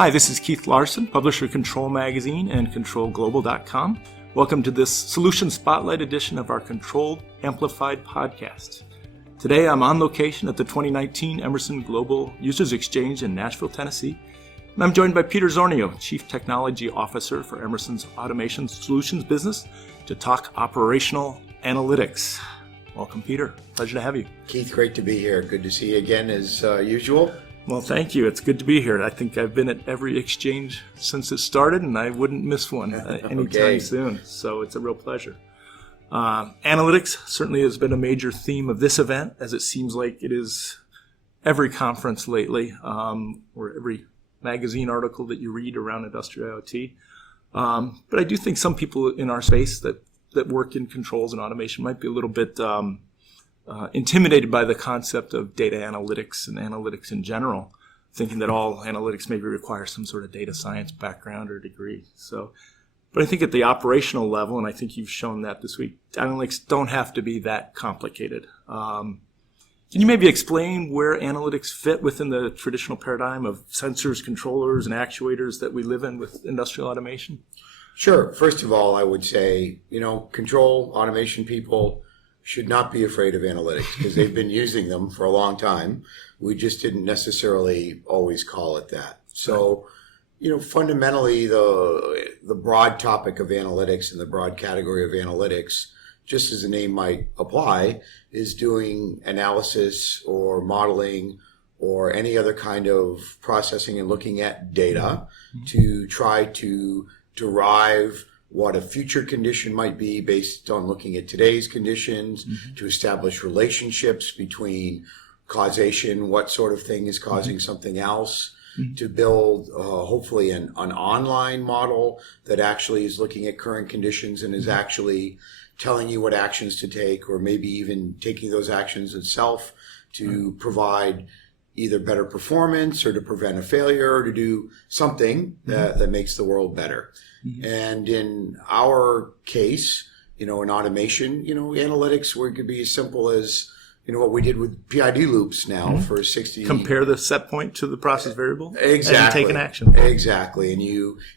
Hi, this is Keith Larson, publisher of Control Magazine and ControlGlobal.com. Welcome to this Solution Spotlight edition of our Controlled Amplified podcast. Today I'm on location at the 2019 Emerson Global Users Exchange in Nashville, Tennessee. And I'm joined by Peters Zornio, Chief Technology Officer for Emerson's Automation Solutions business, to talk operational analytics. Welcome, Peter. Pleasure to have you. Keith, great to be here. Good to see you again as usual. Well, thank you. It's good to be here. I think I've been at every exchange since it started, and I wouldn't miss one anytime soon. So it's a real pleasure. Analytics certainly has been a major theme of this event, as it seems like it is every conference lately, or every magazine article that you read around industrial IoT. But I do think some people in our space that work in controls and automation might be a little bit intimidated by the concept of data analytics and analytics in general, thinking that all analytics maybe require some sort of data science background or degree. But I think at the operational level, and I think you've shown that this week, analytics don't have to be that complicated. Can you maybe explain where analytics fit within the traditional paradigm of sensors, controllers, and actuators that we live in with industrial automation? Sure. First of all, I would say, control automation people should not be afraid of analytics because they've been using them for a long time. We just didn't necessarily always call it that. So, fundamentally, the broad topic of analytics and the broad category of analytics, just as the name might apply, is doing analysis or modeling or any other kind of processing and looking at data to try to derive what a future condition might be based on looking at today's conditions, to establish relationships between causation, what sort of thing is causing something else, to build hopefully an online model that actually is looking at current conditions and is actually telling you what actions to take, or maybe even taking those actions itself to provide either better performance or to prevent a failure or to do something that makes the world better. And in our case, in automation, analytics where it could be as simple as, what we did with PID loops now for 60. Compare the set point to the process variable. Exactly. And take an action. Exactly.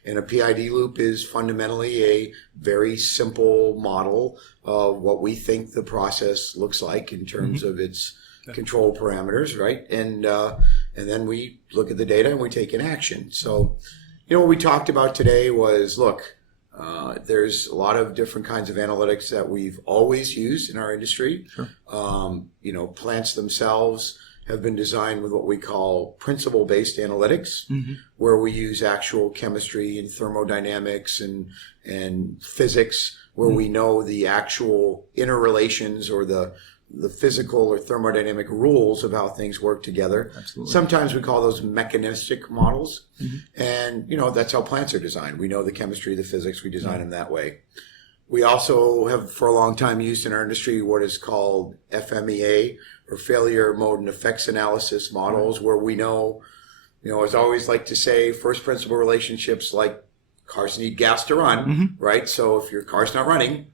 And a PID loop is fundamentally a very simple model of what we think the process looks like in terms of its control parameters, right? And then we look at the data and we take an action. So, what we talked about today was, look, there's a lot of different kinds of analytics that we've always used in our industry. Sure. Plants themselves have been designed with what we call principle-based analytics, where we use actual chemistry and thermodynamics and physics, where we know the actual interrelations or the physical or thermodynamic rules of how things work together. Absolutely. Sometimes we call those mechanistic models. And, that's how plants are designed. We know the chemistry, the physics, we design them that way. We also have for a long time used in our industry what is called FMEA, or failure mode and effects analysis models, where we know, as I always like to say, first principle relationships, like cars need gas to run, right? So if your car's not running,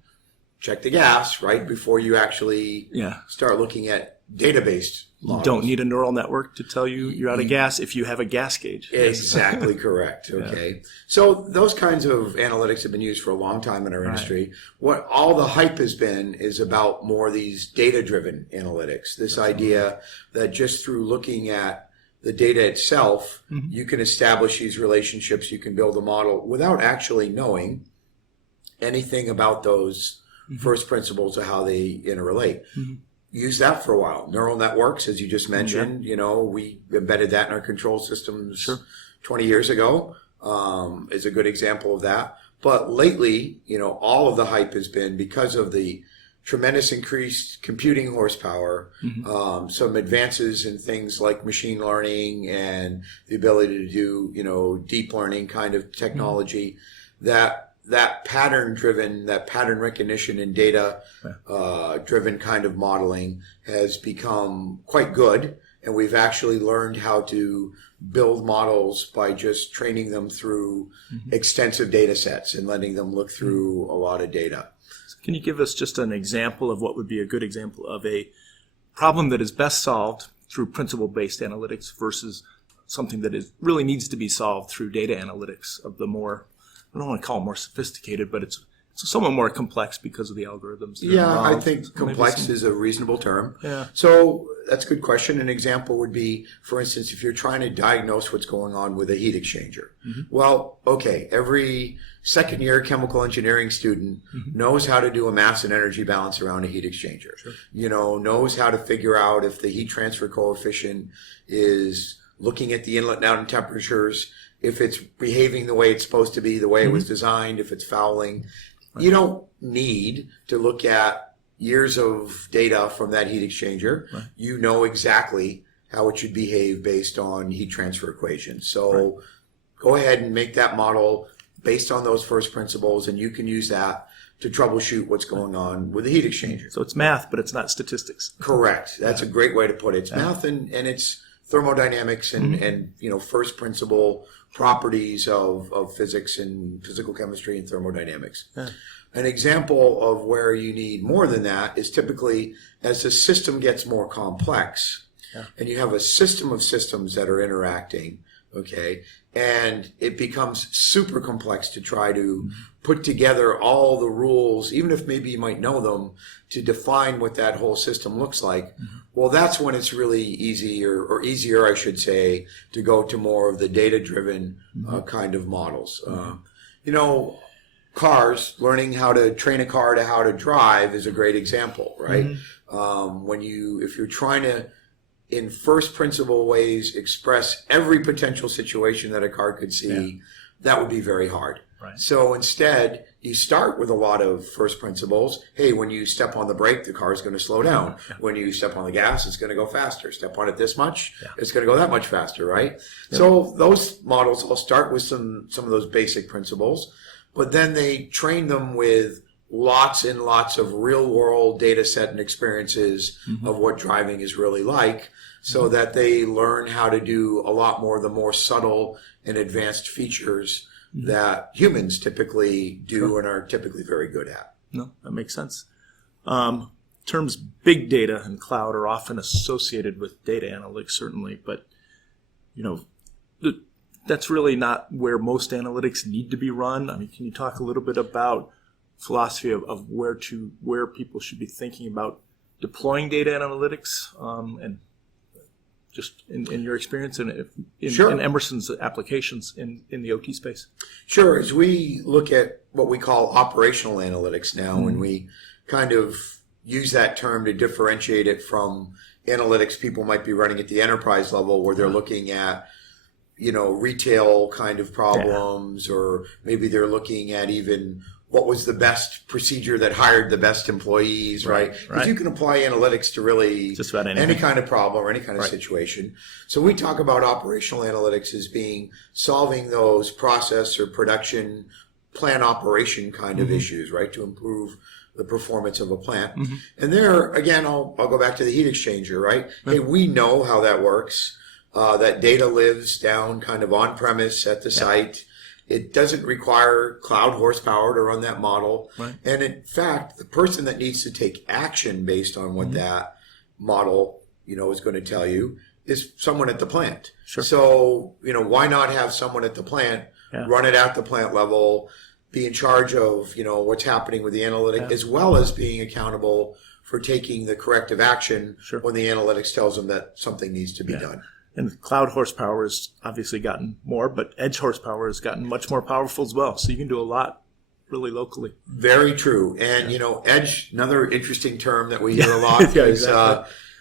check the gas, right, before you actually start looking at data-based models. You don't need a neural network to tell you you're out of gas if you have a gas gauge. Exactly correct. Okay. So those kinds of analytics have been used for a long time in our industry. What all the hype has been is about more of these data-driven analytics. This idea that just through looking at the data itself, you can establish these relationships, you can build a model without actually knowing anything about those first principles of how they interrelate. Use that for a while. Neural networks, as you just mentioned, we embedded that in our control systems 20 years ago, is a good example of that. But lately, all of the hype has been because of the tremendous increased computing horsepower, some advances in things like machine learning and the ability to do, deep learning kind of technology, that pattern recognition and data driven kind of modeling has become quite good. And we've actually learned how to build models by just training them through extensive data sets and letting them look through a lot of data. So can you give us just an example of what would be a good example of a problem that is best solved through principle-based analytics versus something that really needs to be solved through data analytics of the more, I don't want to call it more sophisticated, but it's somewhat more complex because of the algorithms. Yeah, I think complex is a reasonable term. Yeah. So that's a good question. An example would be, for instance, if you're trying to diagnose what's going on with a heat exchanger. Well, okay, every second year chemical engineering student knows how to do a mass and energy balance around a heat exchanger. Sure. Knows how to figure out if the heat transfer coefficient is looking at the inlet and outlet temperatures, if it's behaving the way it's supposed to be, the way it was designed, if it's fouling. You don't need to look at years of data from that heat exchanger. Right. You know exactly how it should behave based on heat transfer equations. So go ahead and make that model based on those first principles, and you can use that to troubleshoot what's going on with the heat exchanger. So it's math, but it's not statistics. Correct. That's a great way to put it. It's math and it's thermodynamics and first principle properties of physics and physical chemistry and thermodynamics. Yeah. An example of where you need more than that is typically as the system gets more complex and you have a system of systems that are interacting, okay, and it becomes super complex to try to put together all the rules, even if maybe you might know them, to define what that whole system looks like. Well, that's when it's really easier, I should say, to go to more of the data-driven kind of models. Cars, learning how to train a car to how to drive is a great example, right? If you're trying to, in first principle ways, express every potential situation that a car could see, that would be very hard. Right. So instead, you start with a lot of first principles. Hey, when you step on the brake, the car is going to slow down. When you step on the gas, it's going to go faster. Step on it this much, it's going to go that much faster, right? So those models all start with some of those basic principles, but then they train them with lots and lots of real-world data set and experiences of what driving is really like, so that they learn how to do a lot more of the more subtle and advanced features that humans typically do and are typically very good at. No, that makes sense. Terms big data and cloud are often associated with data analytics, certainly, but that's really not where most analytics need to be run. I mean, can you talk a little bit about philosophy of where people should be thinking about deploying data analytics, and just in your experience and in Emerson's applications in the OT space? Sure. As we look at what we call operational analytics now, and we kind of use that term to differentiate it from analytics people might be running at the enterprise level, where they're looking at retail kind of problems, or maybe they're looking at even what was the best procedure that hired the best employees, right? Because you can apply analytics to really just about any kind of problem or any kind of situation. So we talk about operational analytics as being solving those process or production plan operation kind of issues, right? To improve the performance of a plant. And there, again, I'll go back to the heat exchanger, right? Hey, we know how that works. That data lives down kind of on-premise at the site. It doesn't require cloud horsepower to run that model. Right. And in fact, the person that needs to take action based on what that model, is going to tell you is someone at the plant. Sure. So, why not have someone at the plant run it at the plant level, be in charge of, what's happening with the analytic, as well as being accountable for taking the corrective action when the analytics tells them that something needs to be done. And cloud horsepower has obviously gotten more, but edge horsepower has gotten much more powerful as well. So you can do a lot really locally. Very true. And, edge, another interesting term that we hear a lot is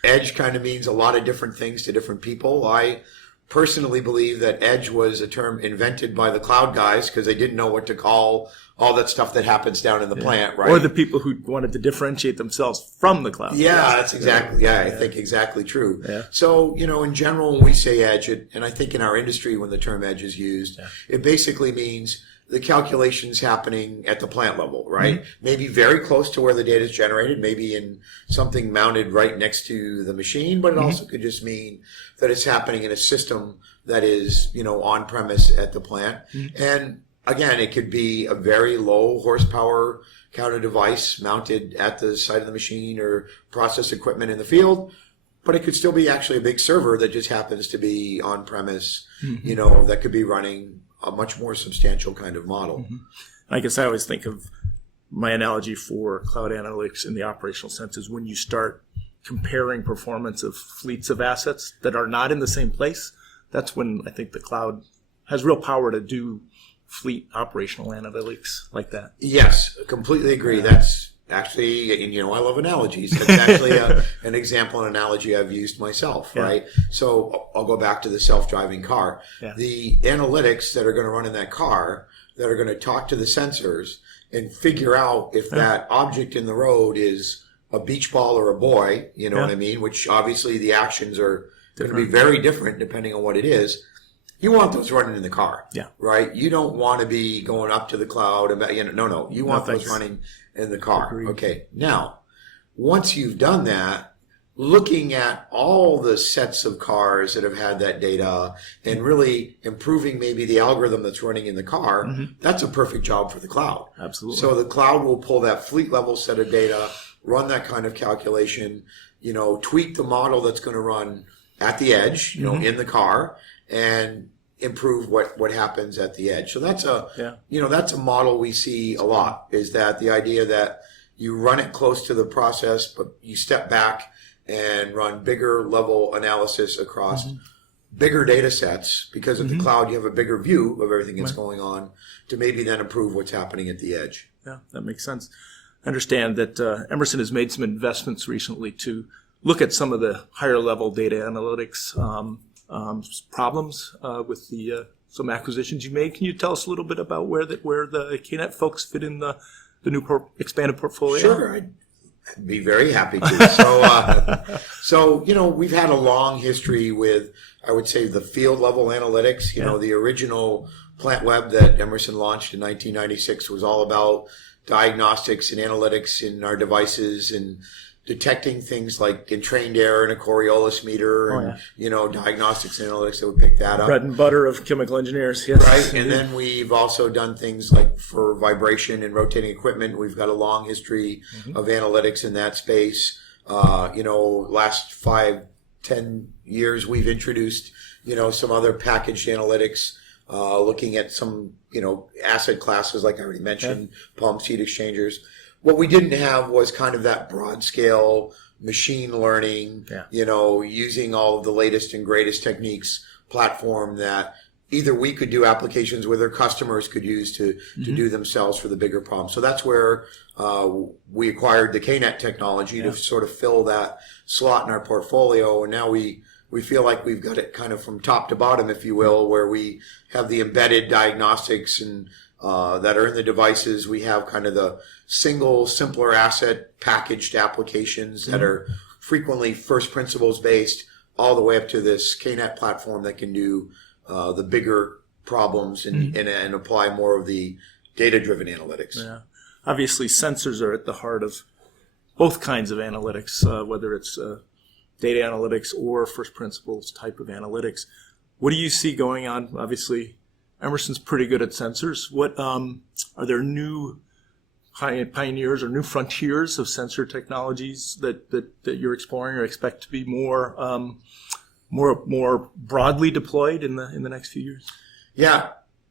edge kind of means a lot of different things to different people. I personally believe that edge was a term invented by the cloud guys because they didn't know what to call all that stuff that happens down in the plant, right? Or the people who wanted to differentiate themselves from the cloud. Yeah, that's exactly, I think exactly true. Yeah. So, in general, when we say edge, and I think in our industry when the term edge is used, it basically means the calculations happening at the plant level, right? Maybe very close to where the data is generated, maybe in something mounted right next to the machine, but it also could just mean that it's happening in a system that is, on premise at the plant. And again, it could be a very low horsepower counter device mounted at the side of the machine or process equipment in the field, but it could still be actually a big server that just happens to be on premise, that could be running a much more substantial kind of model. I guess I always think of my analogy for cloud analytics in the operational sense is when you start comparing performance of fleets of assets that are not in the same place, that's when I think the cloud has real power to do fleet operational analytics like that. Yes, completely agree. That's actually, and I love analogies. That's actually an example, an analogy I've used myself, right? So I'll go back to the self-driving car. Yeah. The analytics that are going to run in that car, that are going to talk to the sensors and figure out if that object in the road is a beach ball or a boy, what I mean? Which obviously the actions are going to be very different depending on what it is. You want those running in the car, right? You don't want to be going up to the cloud. No. You want those running in the car. Agreed. Okay. Now, once you've done that, looking at all the sets of cars that have had that data and really improving maybe the algorithm that's running in the car, that's a perfect job for the cloud. Absolutely. So the cloud will pull that fleet level set of data, run that kind of calculation, tweak the model that's going to run at the edge, in the car, and improve what happens at the edge. So that's that's a model we see a lot, is that the idea that you run it close to the process, but you step back and run bigger level analysis across bigger data sets, because at the cloud you have a bigger view of everything that's going on to maybe then improve what's happening at the edge. Yeah, that makes sense. I understand that Emerson has made some investments recently to look at some of the higher level data analytics problems with the some acquisitions you made. Can you tell us a little bit about where the KNet folks fit in the new expanded portfolio? Sure, I'd be very happy to. So we've had a long history with, I would say, the field level analytics. The original plant web that Emerson launched in 1996 was all about diagnostics and analytics in our devices and detecting things like entrained error in a Coriolis meter and, diagnostics and analytics that would pick that up. Bread and butter of chemical engineers, yes. Right. And then we've also done things like for vibration and rotating equipment. We've got a long history of analytics in that space. Last 5-10 years, we've introduced, some other packaged analytics, looking at some, asset classes, like I already mentioned, pumps, heat exchangers. What we didn't have was kind of that broad scale machine learning, using all of the latest and greatest techniques platform that either we could do applications with or customers could use to do themselves for the bigger problem. So that's where we acquired the KNet technology to sort of fill that slot in our portfolio. And now we feel like we've got it kind of from top to bottom, if you will, where we have the embedded diagnostics and that are in the devices. We have kind of the single, simpler asset packaged applications that are frequently first principles based, all the way up to this KNet platform that can do the bigger problems and apply more of the data-driven analytics. Yeah. Obviously, sensors are at the heart of both kinds of analytics, whether it's data analytics or first principles type of analytics. What do you see going on? Obviously, Emerson's pretty good at sensors. What are there new pioneers or new frontiers of sensor technologies that you're exploring or expect to be more broadly deployed in the next few years? Yeah,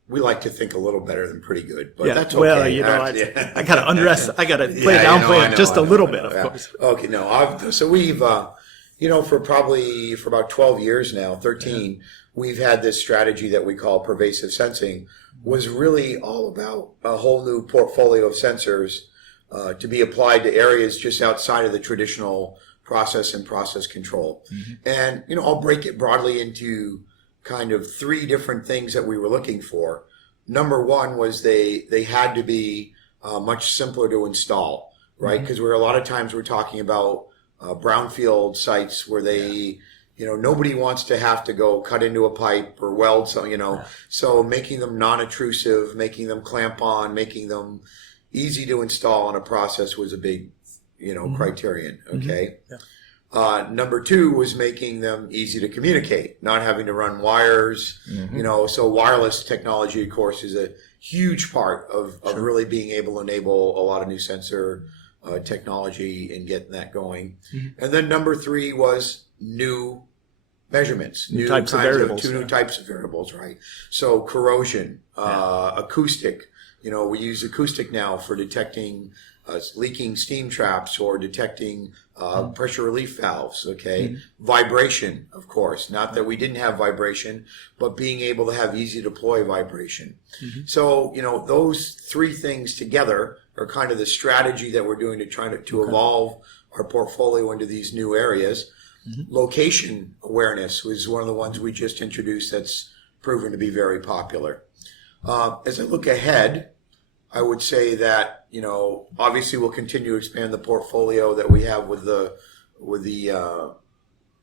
we like to think a little better than pretty good, but that's okay. Well, I got to I got to downplay it just a little bit, of course. Okay, no. So we've for about 12 years now, 13. We've had this strategy that we call pervasive sensing, was really all about a whole new portfolio of sensors to be applied to areas just outside of the traditional process and process control. And, I'll break it broadly into kind of 3 different things that we were looking for. Number one was they had to be much simpler to install, right? Because a lot of times we're talking about brownfield sites where they... nobody wants to have to go cut into a pipe or weld, so making them non-intrusive, making them clamp on, making them easy to install in a process was a big, criterion. Okay. Number 2 was making them easy to communicate, not having to run wires, so wireless technology, of course, is a huge part of really being able to enable a lot of new sensor technology and getting that going. And then number 3 was new measurements, new types of variables. Two new types of variables, right? So corrosion, acoustic. We use acoustic now for detecting leaking steam traps or detecting pressure relief valves, okay? Vibration, of course. Not that we didn't have vibration, but being able to have easy deploy vibration. So, those three things together are kind of the strategy that we're doing to try to evolve our portfolio into these new areas. Location awareness was one of the ones we just introduced that's proven to be very popular. As I look ahead, I would say that, obviously we'll continue to expand the portfolio that we have with the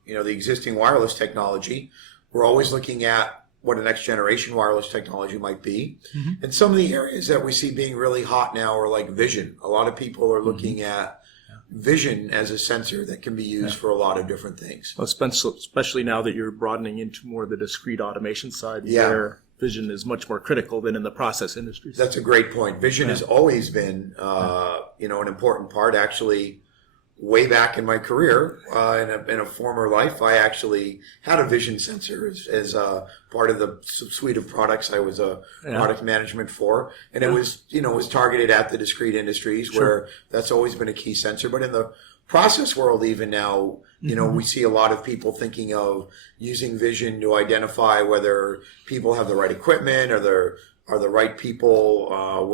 existing wireless technology. We're always looking at what a next generation wireless technology might be. And some of the areas that we see being really hot now are like vision. A lot of people are looking at vision as a sensor that can be used for a lot of different things. Well, especially now that you're broadening into more of the discrete automation side, where vision is much more critical than in the process industries. That's a great point. Vision has always been, an important part. Actually, way back in my career, in a former life, I actually had a vision sensor as part of the suite of products I was a product management for. And it was targeted at the discrete industries where that's always been a key sensor. But in the process world, even now, we see a lot of people thinking of using vision to identify whether people have the right equipment or are the right people,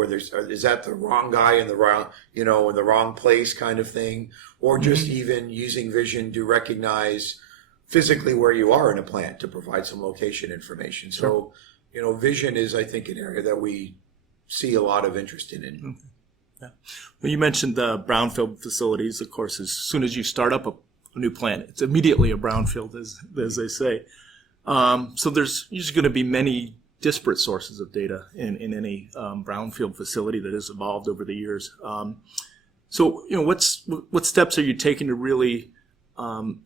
is that the wrong guy in the wrong, in the wrong place kind of thing, or just even using vision to recognize physically where you are in a plant to provide some location information. So, vision is, I think, an area that we see a lot of interest in. Yeah. Well, you mentioned the brownfield facilities. Of course, as soon as you start up a new plant, it's immediately a brownfield, as they say. So there's usually going to be many disparate sources of data in any brownfield facility that has evolved over the years. So, what steps are you taking to really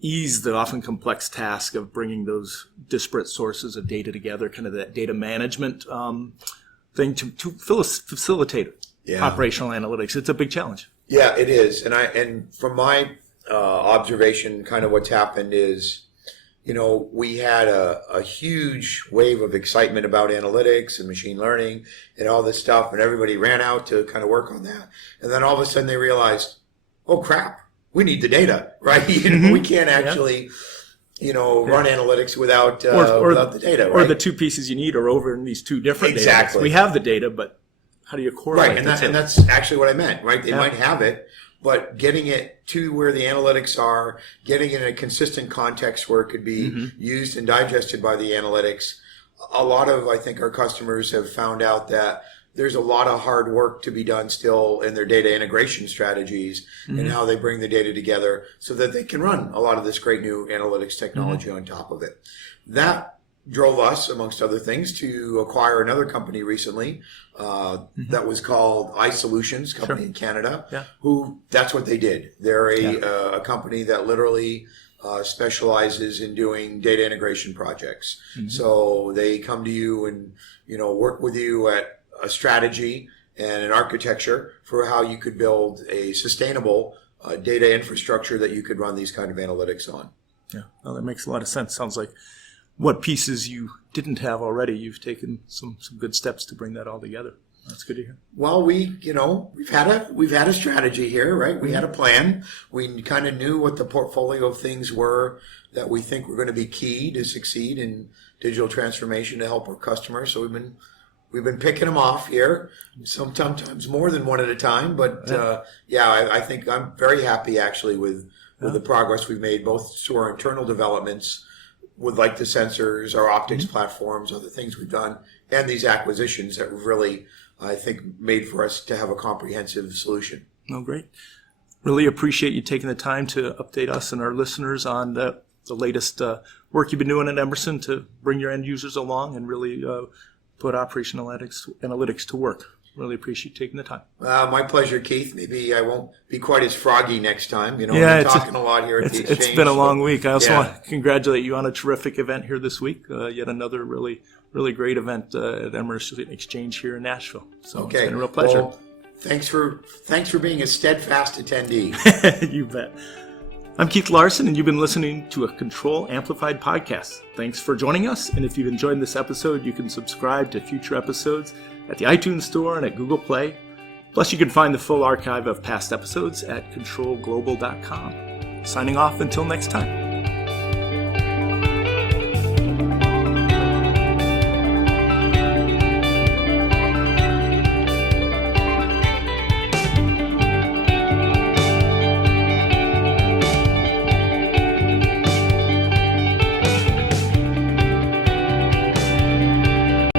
ease the often complex task of bringing those disparate sources of data together, kind of that data management thing to facilitate operational analytics? It's a big challenge. Yeah, it is. And from my observation, kind of what's happened is, we had a huge wave of excitement about analytics and machine learning and all this stuff, and everybody ran out to kind of work on that. And then all of a sudden they realized, oh crap, we need the data, right? We can't actually, run analytics without the data, right? Or the two pieces you need are over in these two different data. We have the data, but how do you correlate? Right, and that's actually what I meant, right? They might have it, but getting it to where the analytics are, getting it in a consistent context where it could be used and digested by the analytics. A lot of, I think, our customers have found out that there's a lot of hard work to be done still in their data integration strategies and how they bring the data together so that they can run a lot of this great new analytics technology on top of it. That drove us, amongst other things, to acquire another company recently that was called iSolutions, company in Canada, who that's what they did. They're a company that literally specializes in doing data integration projects. So they come to you and, work with you at a strategy and an architecture for how you could build a sustainable data infrastructure that you could run these kind of analytics on. Yeah, well, that makes a lot of sense. Sounds like what pieces you didn't have already, you've taken some good steps to bring that all together. That's good to hear. Well, we've had a strategy here, right? We had a plan. We kind of knew what the portfolio of things were that we think were going to be key to succeed in digital transformation to help our customers. So we've been picking them off here, sometimes more than one at a time. But I think I'm very happy actually with the progress we've made, both through our internal developments with like the sensors, our optics platforms, other things we've done, and these acquisitions that really, I think, made for us to have a comprehensive solution. Oh, great. Really appreciate you taking the time to update us and our listeners on the latest work you've been doing at Emerson to bring your end users along and really put operational analytics to work. Really appreciate you taking the time. My pleasure, Keith. Maybe I won't be quite as froggy next time. We've been talking a lot here at the Exchange. It's been a long week. I also want to congratulate you on a terrific event here this week. Yet another really, really great event at Emerson Exchange here in Nashville. So it's been a real pleasure. Well, thanks for being a steadfast attendee. You bet. I'm Keith Larson, and you've been listening to a Control Amplified podcast. Thanks for joining us, and if you've enjoyed this episode, you can subscribe to future episodes at the iTunes Store and at Google Play. Plus, you can find the full archive of past episodes at controlglobal.com. Signing off until next time.